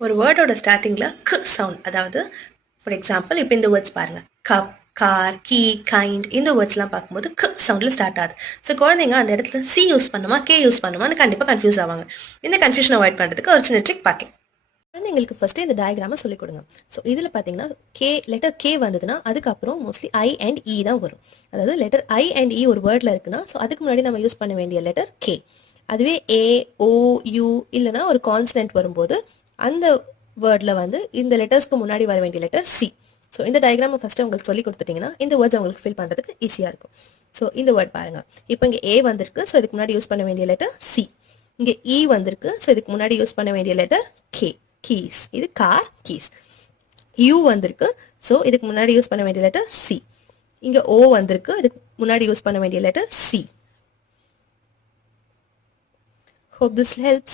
ஒரு வேர்டோட ஸ்டார்டிங்கில் க் சவுண்ட், அதாவது ஃபார் எக்ஸாம்பிள் இப்போ இந்த வேர்ட்ஸ் பாருங்கள், கப், கார், கீ, கைண்ட், இந்த வேர்ட்ஸ்லாம் பார்க்கும்போது க் சவுண்டில் ஸ்டார்ட் ஆகுது. ஸோ குழந்தைங்க அந்த இடத்துல சி யூஸ் பண்ணுமா கே யூஸ் பண்ணுமான்னு கண்டிப்பாக கன்ஃபியூஸ் ஆவாங்க. இந்த கன்ஃபியூஷன் அவாய்ட் பண்ணுறதுக்கு ஒரு சின்ன ட்ரிக் பார்க்கேன். குழந்தைங்களுக்கு ஃபஸ்ட்டு இந்த டயக்ராமை சொல்லிக் கொடுங்க. ஸோ இதில் பார்த்தீங்கன்னா லெட்டர் கே வந்ததுன்னா அதுக்கப்புறம் மோஸ்ட்லி ஐ அண்ட் இ தான் வரும். அதாவது லெட்டர் ஐ அண்ட் இ ஒரு வேர்டில் இருக்குன்னா ஸோ அதுக்கு முன்னாடி நம்ம யூஸ் பண்ண வேண்டிய லெட்டர் கே. அதுவே ஏ, ஓ, யூ இல்லைனா ஒரு கான்ஸ்டன்ட் வரும்போது அந்த வேர்டில் வந்து இந்த லெட்டர்ஸ்க்கு முன்னாடி வர வேண்டிய லெட்டர் சி. ஸோ இந்த டயக்ராமை ஃபஸ்ட்டு உங்களுக்கு சொல்லி கொடுத்துட்டிங்கன்னா இந்த வேர்ட்ஸ் அவங்களுக்கு ஃபில் பண்ணுறதுக்கு ஈஸியாக இருக்கும். ஸோ இந்த வேர்ட் பாருங்கள், இப்போ இங்கே ஏ வந்திருக்கு, ஸோ இதுக்கு முன்னாடி யூஸ் பண்ண வேண்டிய லெட்டர் சி. இங்கே இ வந்திருக்கு, ஸோ இதுக்கு முன்னாடி யூஸ் பண்ண வேண்டிய லெட்டர் கே, கீஸ். இது கார், கீஸ். யூ வந்திருக்கு, ஸோ இதுக்கு முன்னாடி யூஸ் பண்ண வேண்டிய லெட்டர் சி. இங்கே ஓ வந்திருக்கு, இதுக்கு முன்னாடி யூஸ் பண்ண வேண்டிய letter C. Hope this helps.